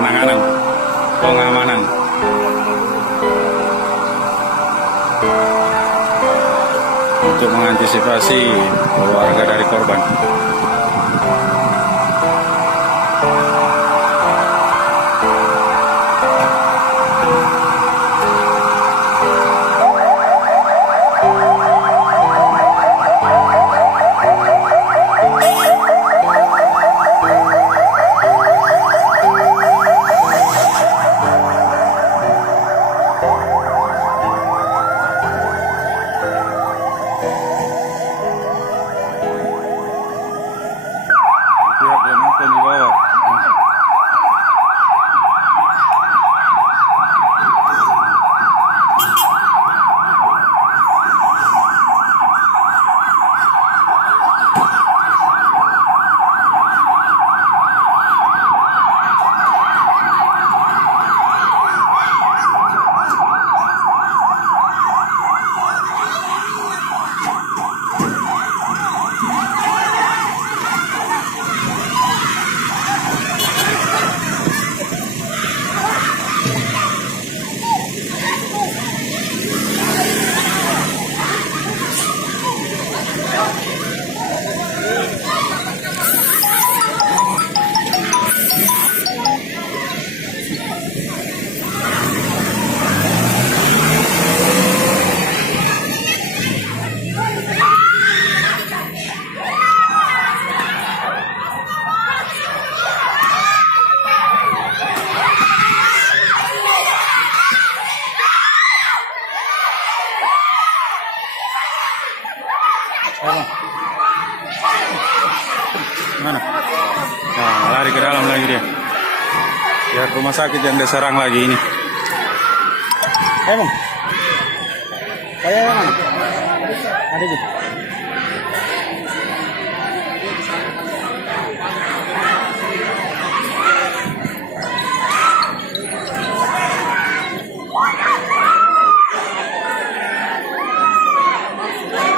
penanganan pengamanan. Untuk mengantisipasi keluarga dari korban. Pihak yang nonton di bawah. Mana? Nah, lari ke dalam lagi dia. Biar rumah sakit yang diserang lagi ini. Ayo, Bang. Saya mana? Ada di.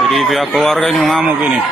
Jadi pihak keluarganya ngamuk ini.